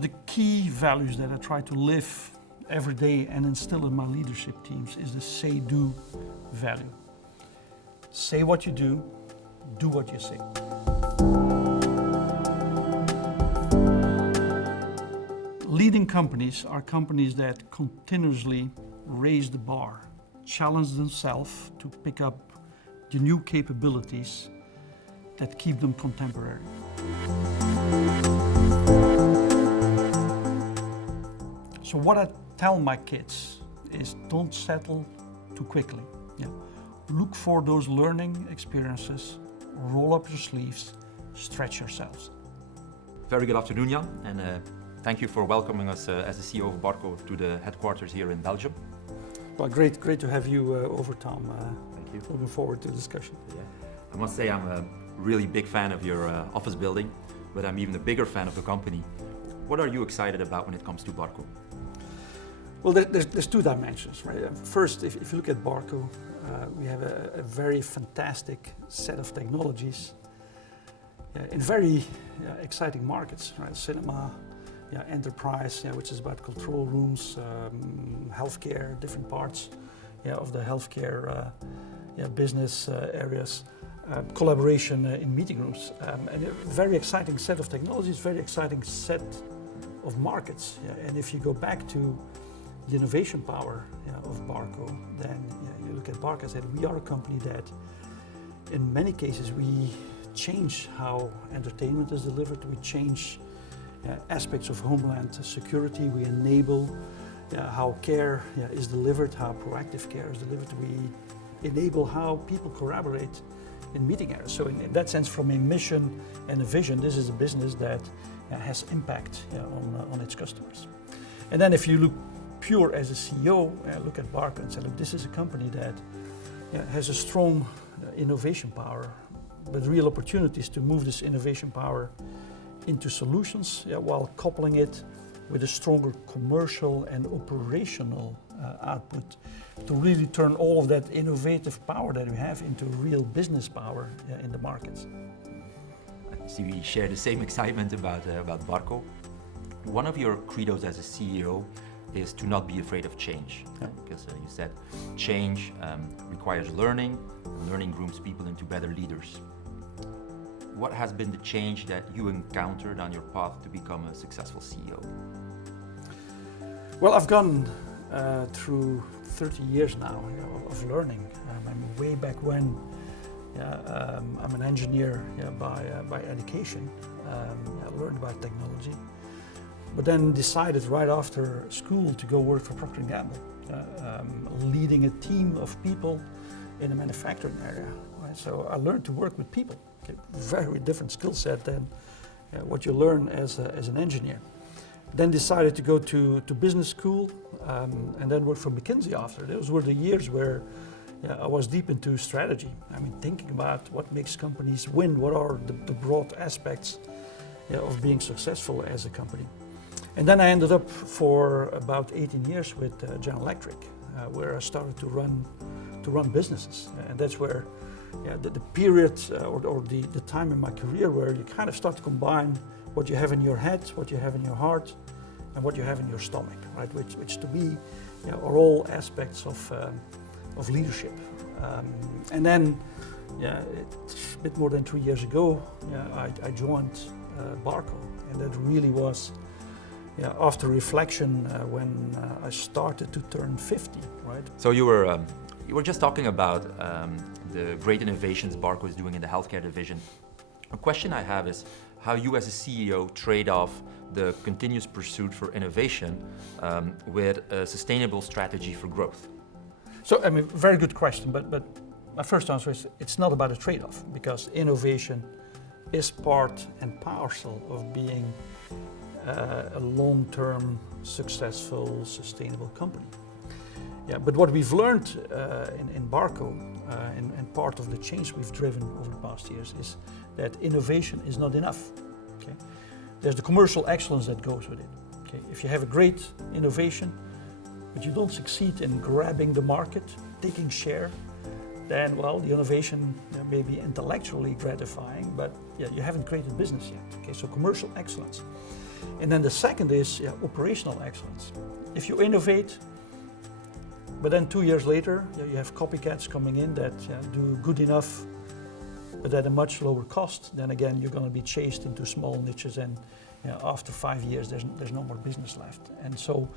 of the key values that I try to live every day and instill in my leadership teams is the say-do value. Say what you do what you say. Leading companies are companies that continuously raise the bar, challenge themselves to pick up the new capabilities that keep them contemporary. So what I tell my kids is don't settle too quickly. Yeah. Look for those learning experiences, roll up your sleeves, stretch yourselves. Very good afternoon, Jan, and thank you for welcoming us as the CEO of Barco to the headquarters here in Belgium. Well, great to have you over, Tom. Thank you. Looking forward to the discussion. Yeah. I must say I'm a really big fan of your office building, but I'm even a bigger fan of the company. What are you excited about when it comes to Barco? Well, there's two dimensions, right? First, if you look at Barco, we have a very fantastic set of technologies in very exciting markets, right? Cinema, enterprise, which is about control rooms, healthcare, different parts of the healthcare business areas, collaboration in meeting rooms, and a very exciting set of technologies, very exciting set of markets. And if you go back to the innovation power of Barco, then you look at Barco and say we are a company that in many cases we change how entertainment is delivered, we change aspects of homeland security, we enable how care is delivered, how proactive care is delivered, we enable how people collaborate in meeting areas. So in that sense, from a mission and a vision, this is a business that has impact on its customers. And then if you look pure as a CEO, look at Barco and say, look, this is a company that has a strong innovation power, with real opportunities to move this innovation power into solutions, while coupling it with a stronger commercial and operational output to really turn all of that innovative power that we have into real business power in the markets. I see we share the same excitement about Barco. One of your credos as a CEO is to not be afraid of change, because you said change requires learning, and learning grooms people into better leaders. What has been the change that you encountered on your path to become a successful CEO? Well, I've gone through 30 years now of learning. I'm way back when. I'm an engineer by education. I learned about technology, but then decided right after school to go work for Procter & Gamble, leading a team of people in a manufacturing area. Right? So I learned to work with people. Okay, very different skill set than what you learn as an engineer. Then decided to go to business school and then work for McKinsey after. Those were the years where I was deep into strategy. I mean, thinking about what makes companies win, what are the broad aspects of being successful as a company. And then I ended up for about 18 years with General Electric, where I started to run businesses. And that's where the period or the time in my career where you kind of start to combine what you have in your head, what you have in your heart, and what you have in your stomach, right? Which to me are all aspects of leadership. And then, it's a bit more than 3 years ago, I joined Barco, and that really was after reflection when I started to turn 50, right? So you were just talking about the great innovations Barco is doing in the healthcare division. A question I have is how you as a CEO trade off the continuous pursuit for innovation with a sustainable strategy for growth. So, I mean, very good question, but my first answer is it's not about a trade-off, because innovation is part and parcel of being a long-term, successful, sustainable company. Yeah, but what we've learned in Barco, and part of the change we've driven over the past years, is that innovation is not enough. Okay? There's the commercial excellence that goes with it. Okay? If you have a great innovation, but you don't succeed in grabbing the market, taking share, then, well, the innovation may be intellectually gratifying, but you haven't created business yet. Okay? So commercial excellence. And then the second is operational excellence. If you innovate, but then 2 years later, you have copycats coming in that do good enough, but at a much lower cost, then again, you're going to be chased into small niches, and after 5 years, there's no more business left. And so,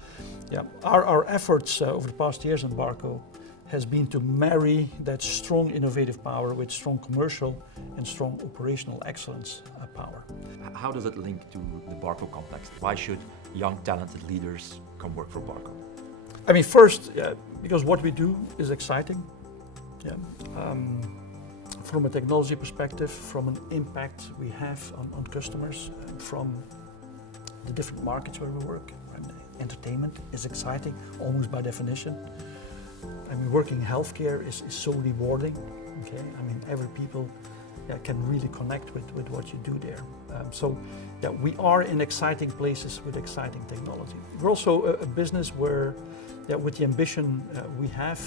our efforts over the past years in Barco has been to marry that strong innovative power with strong commercial and strong operational excellence power. How does it link to the Barco context? Why should young, talented leaders come work for Barco? I mean, first, because what we do is exciting. From a technology perspective, from an impact we have on customers, from the different markets where we work. And entertainment is exciting, almost by definition. I mean, working in healthcare is so rewarding. Okay, I mean, every people can really connect with what you do there. So, we are in exciting places with exciting technology. We're also a business where, with the ambition we have,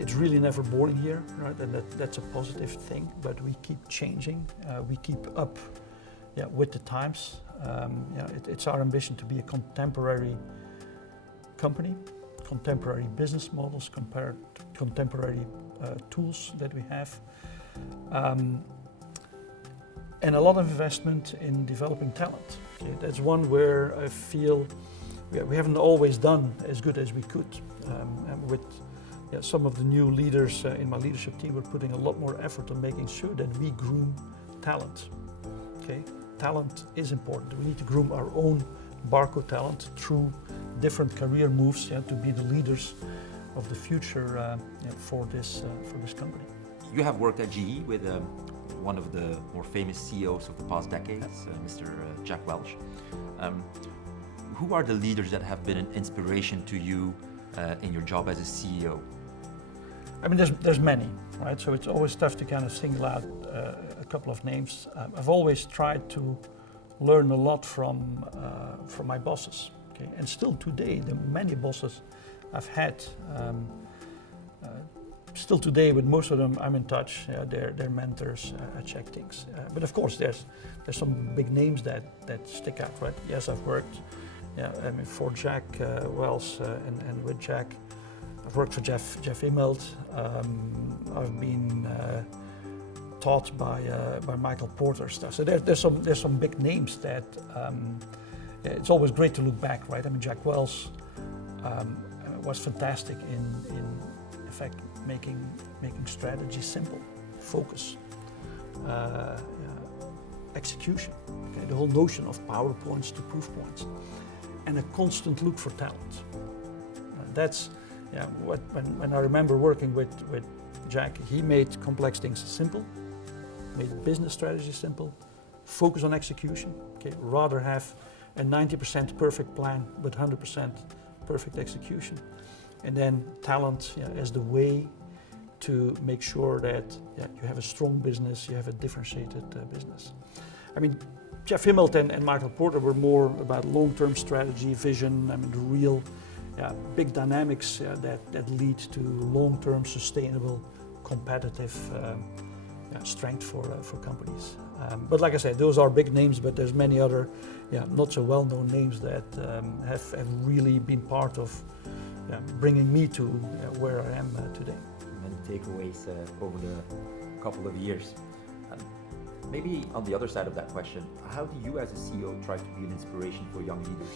it's really never boring here, right? And that's a positive thing. But we keep changing. We keep up, with the times. It's our ambition to be a contemporary company, contemporary business models, contemporary tools that we have, and a lot of investment in developing talent. Okay? That's one where I feel we haven't always done as good as we could. And with some of the new leaders in my leadership team, we're putting a lot more effort on making sure that we groom talent. Okay? Talent is important. We need to groom our own Barco talent through different career moves to be the leaders of the future for this company. You have worked at GE with one of the more famous CEOs of the past decades, Mr. Jack Welch. Who are the leaders that have been an inspiration to you in your job as a CEO? I mean, there's many, right? So it's always tough to kind of single out a couple of names. I've always tried to learn a lot from my bosses. Okay? And still today, the many bosses I've had, still today with most of them I'm in touch. They're mentors. I check things. But of course, there's some big names that stick out, right? Yes, I've worked. I mean, for Jack Welch and with Jack, I've worked for Jeff Immelt. I've been taught by Michael Porter stuff. So there's some big names that it's always great to look back, right? I mean, Jack Welch was fantastic in fact making strategy simple, focus, execution. Okay? The whole notion of PowerPoints to proof points, and a constant look for talent. That's when I remember working with Jack, he made complex things simple, made business strategy simple, focus on execution. Okay, rather have a 90% perfect plan but 100% perfect execution, and then talent as the way to make sure that you have a strong business, you have a differentiated business. I mean, Jeff Immelt and Michael Porter were more about long-term strategy, vision. I mean, the real big dynamics that lead to long-term, sustainable, competitive strength for companies. But like I said, those are big names, but there's many other not so well-known names that have really been part of bringing me to where I am today. Many takeaways over the couple of years. Maybe on the other side of that question, how do you as a CEO try to be an inspiration for young leaders?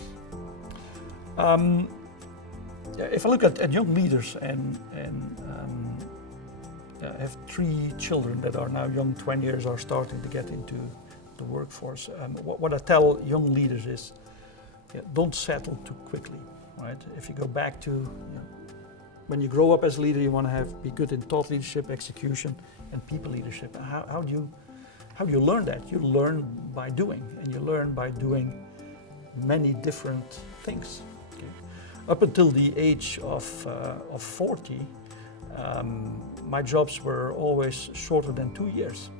If I look at young leaders and I have 3 children that are now young 20 years, are starting to get into the workforce. What I tell young leaders is, don't settle too quickly, right? If you go back to when you grow up as a leader, you want to be good in thought leadership, execution, and people leadership. How do you learn that? You learn by doing, and you learn by doing many different things. Okay? Up until the age of 40, my jobs were always shorter than 2 years.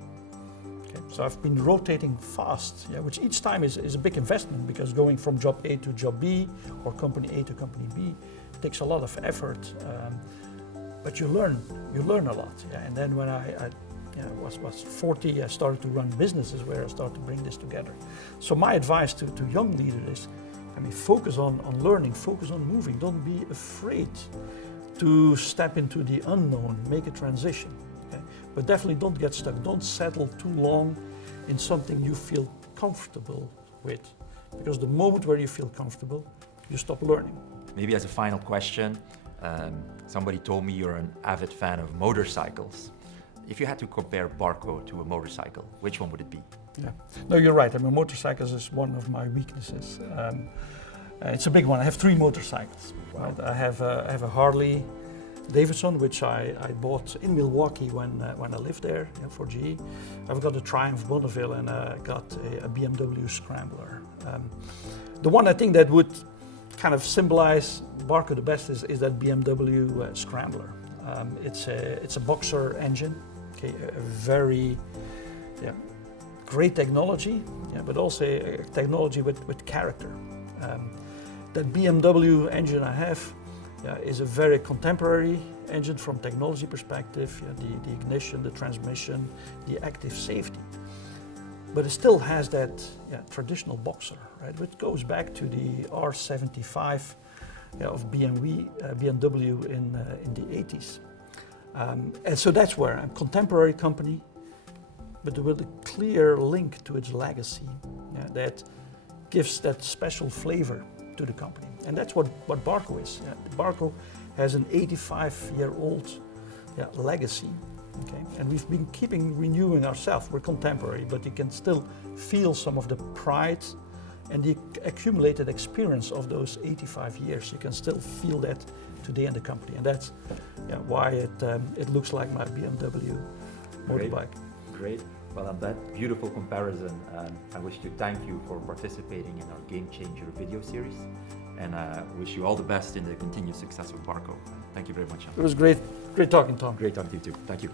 Okay? So I've been rotating fast, which each time is a big investment, because going from job A to job B or company A to company B takes a lot of effort. But you learn a lot. And then when I was 40. I started to run businesses where I started to bring this together. So my advice to young leaders is, I mean, focus on learning, focus on moving. Don't be afraid to step into the unknown, make a transition. Okay? But definitely don't get stuck. Don't settle too long in something you feel comfortable with. Because the moment where you feel comfortable, you stop learning. Maybe as a final question, somebody told me you're an avid fan of motorcycles. If you had to compare Barco to a motorcycle, which one would it be? Yeah, no, you're right. I mean, motorcycles is one of my weaknesses. It's a big one. I have 3 motorcycles. Wow. Right? I have a Harley Davidson, which I bought in Milwaukee when I lived there, for GE. I've got a Triumph Bonneville, and I got a BMW Scrambler. The one I think that would kind of symbolize Barco the best is that BMW Scrambler. It's a boxer engine, okay, a very great technology, but also a technology with character. That BMW engine I have is a very contemporary engine from technology perspective, the ignition, the transmission, the active safety. But it still has that traditional boxer, right? Which goes back to the R75 of BMW in the 80s. And so that's where a contemporary company, but with a clear link to its legacy that gives that special flavor to the company. And that's what Barco is. Barco has an 85-year-old legacy. Okay, and we've been keeping renewing ourselves. We're contemporary, but you can still feel some of the pride and the accumulated experience of those 85 years. You can still feel that today in the company, and that's why it looks like my BMW motorbike. Great. Well, on that beautiful comparison, I wish to thank you for participating in our Game Changer video series, and I wish you all the best in the continued success of Barco. Thank you very much. It was great talking, Tom. Great talking to you too. Thank you.